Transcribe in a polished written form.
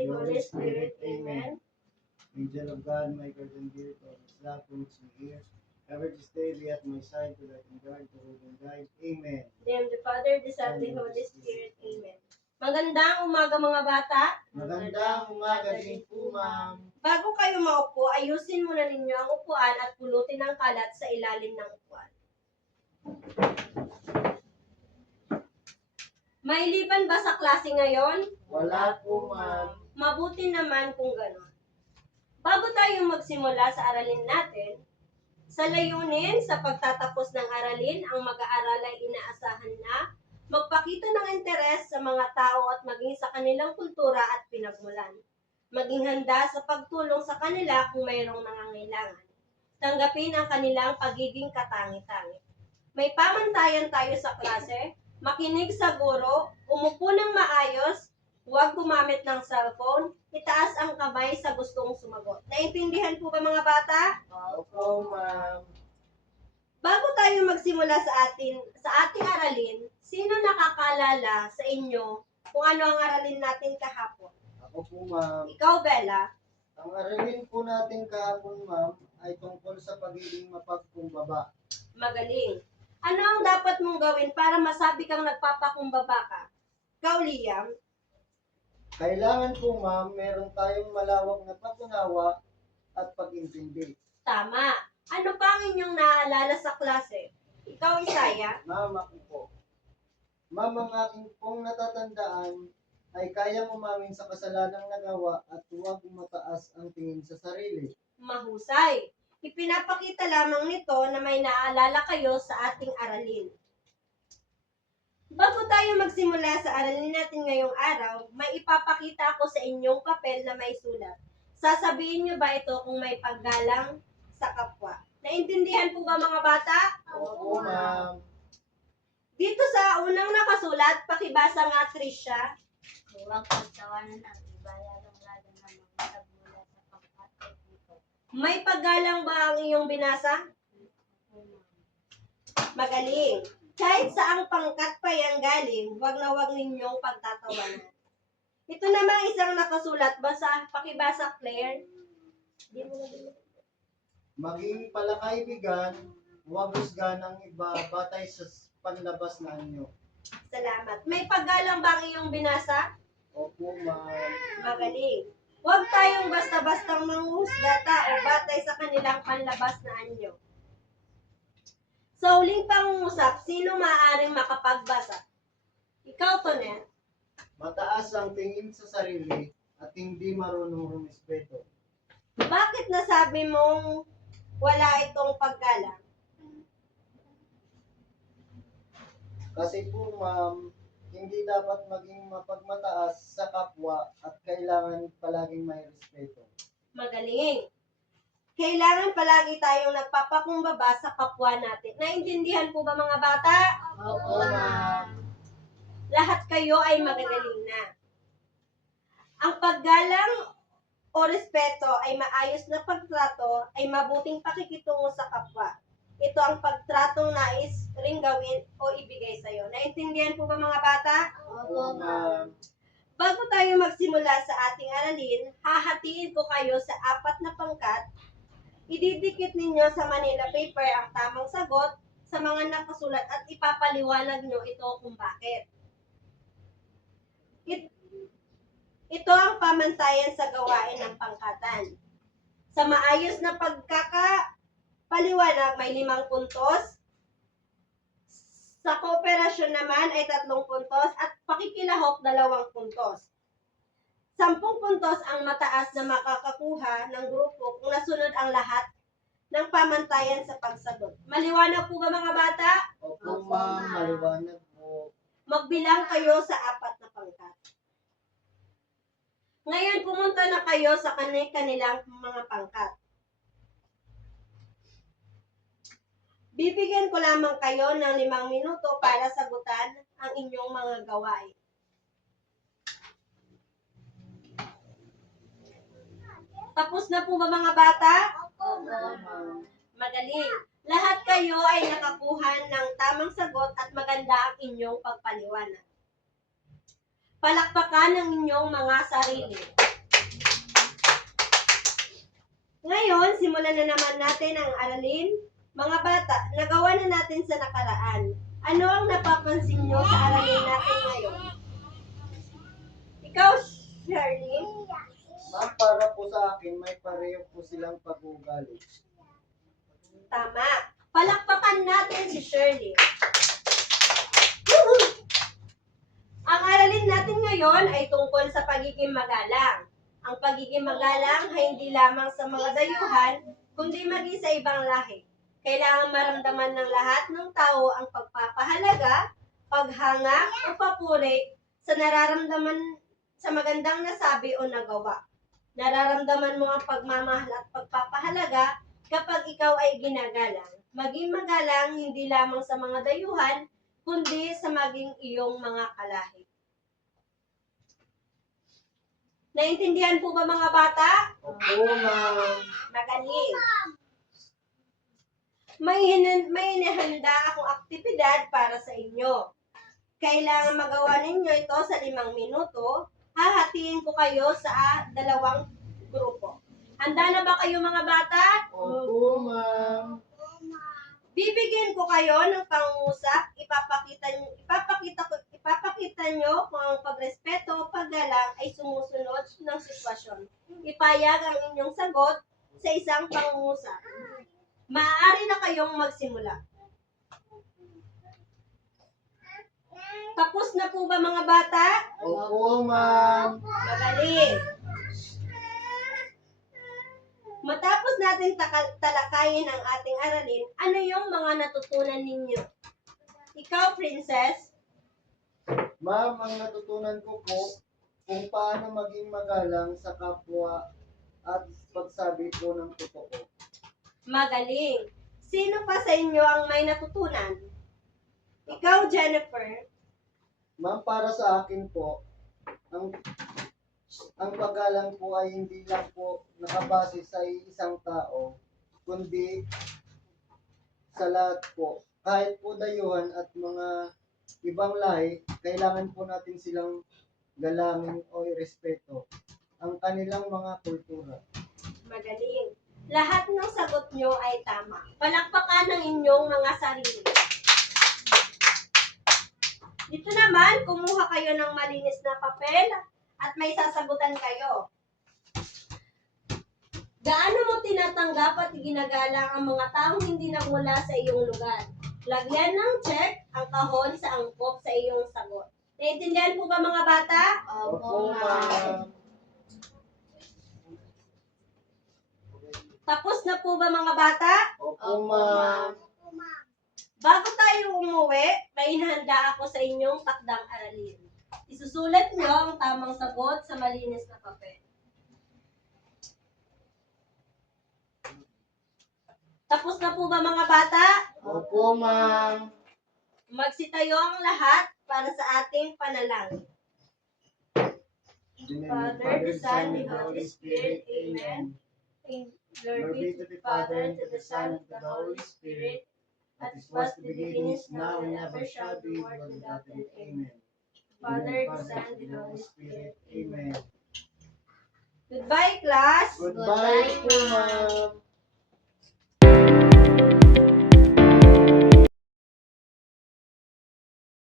the Holy Spirit. Amen. Angel of God, my guardian dear, to all his love, to which me here, ever this day be at my side, to light and guard, to hold and guide. Amen. Name the Father, the Son, the Holy Spirit. Amen. Magandang umaga mga bata. Magandang umaga din po, ma'am. Bago kayo maupo, ayusin muna ninyo ang upuan at pulutin ang kalat sa ilalim ng upuan. May liban ba sa klase ngayon? Wala po, ma'am. Mabuti naman kung gano'n. Bago tayo magsimula sa aralin natin, sa layunin sa pagtatapos ng aralin, ang mag-aaral ay inaasahan na magpakita ng interes sa mga tao at maging sa kanilang kultura at pinagmulan. Maging handa sa pagtulong sa kanila kung mayroong nangangailangan. Tanggapin ang kanilang pagiging katangi-tangi. May pamantayan tayo sa klase, makinig sa guro, umupo ng maayos, huwag gumamit ng cellphone, itaas ang kamay sa gustong sumagot. Naintindihan po ba mga bata? Opo, ma'am. Bago tayo magsimula sa ating aralin, sino nakakalala sa inyo kung ano ang aralin natin kahapon? Ako po, ma'am. Ikaw, Bella? Ang aralin po natin kahapon, ma'am, ay tungkol sa pagiging mapagkumbaba. Magaling. Ano ang dapat mong gawin para masabi kang nagpapakumbaba ka? Ikaw, Liam? Kailangan po, ma'am, meron tayong malawak na pag-unawa at pag-intindi. Tama. Ano pa ang inyong naalala sa klase? Ikaw, Isaya? Ma'am, ako po. Ma'am, ang aking pong natatandaan ay kayang umamin sa kasalanang nagawa at huwag mataas ang tingin sa sarili. Mahusay. Ipinapakita lamang nito na may naalala kayo sa ating aralin. Bago tayo magsimula sa aralin natin ngayong araw, may ipapakita ako sa inyong papel na may sulat. Sasabihin niyo ba ito kung may paggalang sa kapwa? Naintindihan po ba mga bata? Opo, ma'am. Dito sa unang nakasulat, pakibasa nga, Trisha. Huwag pagtawanan ang iba, lalong-lalo na mga nagmula sa pagkatay dito. May paggalang ba ang iyong binasa? Magaling. Kahit saang pangkat pa yan galing, wag na wag ninyong pagtatawanan. Ito namang isang nakasulat, pakibasa, Claire. Di mo na Maging palakaibigan, huwag husgan ang iba batay sa panlabas na anyo. Salamat. May paggalang ba ang iyong binasa? Opo, ma'am. Magaling. Huwag tayong basta-bastang manghusga tao batay sa kanilang panlabas na anyo. Sa huling pangungusap, sino maaaring makapagbasa? Ikaw, Tonet. Mataas ang tingin sa sarili at hindi marunong rumispeto. Bakit nasabi mong wala itong paggalang? Kasi po, ma'am, hindi dapat maging mapagmataas sa kapwa at kailangan palaging may respeto. Magaling. Kailangan palagi tayong nagpapakumbaba sa kapwa natin. Naintindihan po ba mga bata? Opo, ma'am. Lahat kayo ay magagaling na. Ang paggalang o respeto ay maayos na pagtrato ay mabuting pakikitungo sa kapwa. Ito ang pagtratong nais ring gawin o ibigay sa iyo. Naintindihan po ba mga bata? Opo, ma'am. Bago tayo magsimula sa ating aralin, hahatiin ko kayo sa 4 na pangkat. Ididikit ninyo sa Manila paper ang tamang sagot sa mga nakasulat at ipapaliwanag nyo ito kung bakit. Ito ang pamantayan sa gawain ng pangkatan. Sa maayos na pagkakapaliwanag, may 5 puntos. Sa kooperasyon naman ay 3 puntos at pakikilahok 2 puntos. 10 puntos ang mataas na makakakuha ng grupo kung nasunod ang lahat ng pamantayan sa pagsagot. Maliwanag po ba mga bata? Opo, ma'am. Maliwanag po. Magbilang kayo sa 4 na pangkat. Ngayon, pumunta na kayo sa kanilang mga pangkat. Bibigyan ko lamang kayo ng 5 minuto para sagutan ang inyong mga gawain. Tapos na po ba mga bata? Opo, ma'am. Magaling. Lahat kayo ay nakakuha ng tamang sagot at maganda ang inyong pagpaliwanag. Palakpakan ang inyong mga sarili. Pag-uusapan na naman natin ang aralin. Mga bata, nagawa na natin sa nakaraan. Ano ang napapansin nyo sa aralin natin ngayon? Ikaw, Shirley? Ma'am, para po sa akin, may pareho po silang pag-uugali. Tama. Palakpakan natin si Shirley. Woohoo! Ang aralin natin ngayon ay tungkol sa pagiging magalang. Ang pagiging magalang ay hindi lamang sa mga dayuhan, kundi maging sa ibang lahi. Kailangan maramdaman ng lahat ng tao ang pagpapahalaga, paghanga o papuri sa nararamdaman sa magandang nasabi o nagawa. Nararamdaman mo ang pagmamahal at pagpapahalaga kapag ikaw ay ginagalang. Maging magalang hindi lamang sa mga dayuhan, kundi sa maging iyong mga kalahi. Naintindihan po ba mga bata? Opo, ma'am. Magaling. May inihanda akong aktibidad para sa inyo. Kailangan magawa ninyo ito sa 5 minuto. Hahatiin ko kayo sa 2 grupo. Handa na ba kayo mga bata? Opo, ma'am. Bibigyan ko kayo ng pangungusap. Ipapakita nyo kung ang pagrespeto o paggalang ay sumusunod ng sitwasyon. Ipayag ang inyong sagot sa isang pangungusap. Maaari na kayong magsimula. Tapos na po ba mga bata? Opo, ma'am. Magaling. Matapos natin talakayin ang ating aralin, ano yung mga natutunan ninyo? Ikaw, Princess? Ma'am, ang natutunan ko po kung paano maging magalang sa kapwa at pagsabi po ng totoo. Magaling. Sino pa sa inyo ang may natutunan? Ikaw, Jennifer? Ma'am, para sa akin po, ang paggalang po ay hindi lang po nakabase sa isang tao, kundi sa lahat po. Kahit po dayuhan at mga ibang lahi, kailangan po natin silang galangin o irespeto ang kanilang mga kultura. Magaling. Lahat ng sagot nyo ay tama. Palakpakan ng inyong mga sarili. Dito naman, kumuha kayo ng malinis na papel at may sasagutan kayo. Gaano mo tinatanggap at ginagalang ang mga taong hindi nagmula sa iyong lugar? Lagyan ng check ang kahon sa angkop sa iyong sagot. Naintindihan po ba mga bata? Opo, ma'am. Tapos na po ba mga bata? Opo, ma'am. Bago tayo umuwi, may inihanda ako sa inyong takdang aralin. Isusulat nyo ang tamang sagot sa malinis na papel. Tapos na po ba mga bata? Opo, ma'am. Magsitayo ang lahat para sa ating panalangin. Father, the Son, and the Holy Spirit. Amen. Glory be to the Father, and to the Son, and to the Holy Spirit, as it was in the beginning, is now, and ever shall be, world without end. Amen. Father, the Son, and the Holy Spirit. Amen. Goodbye, class. Goodbye po, ma'am.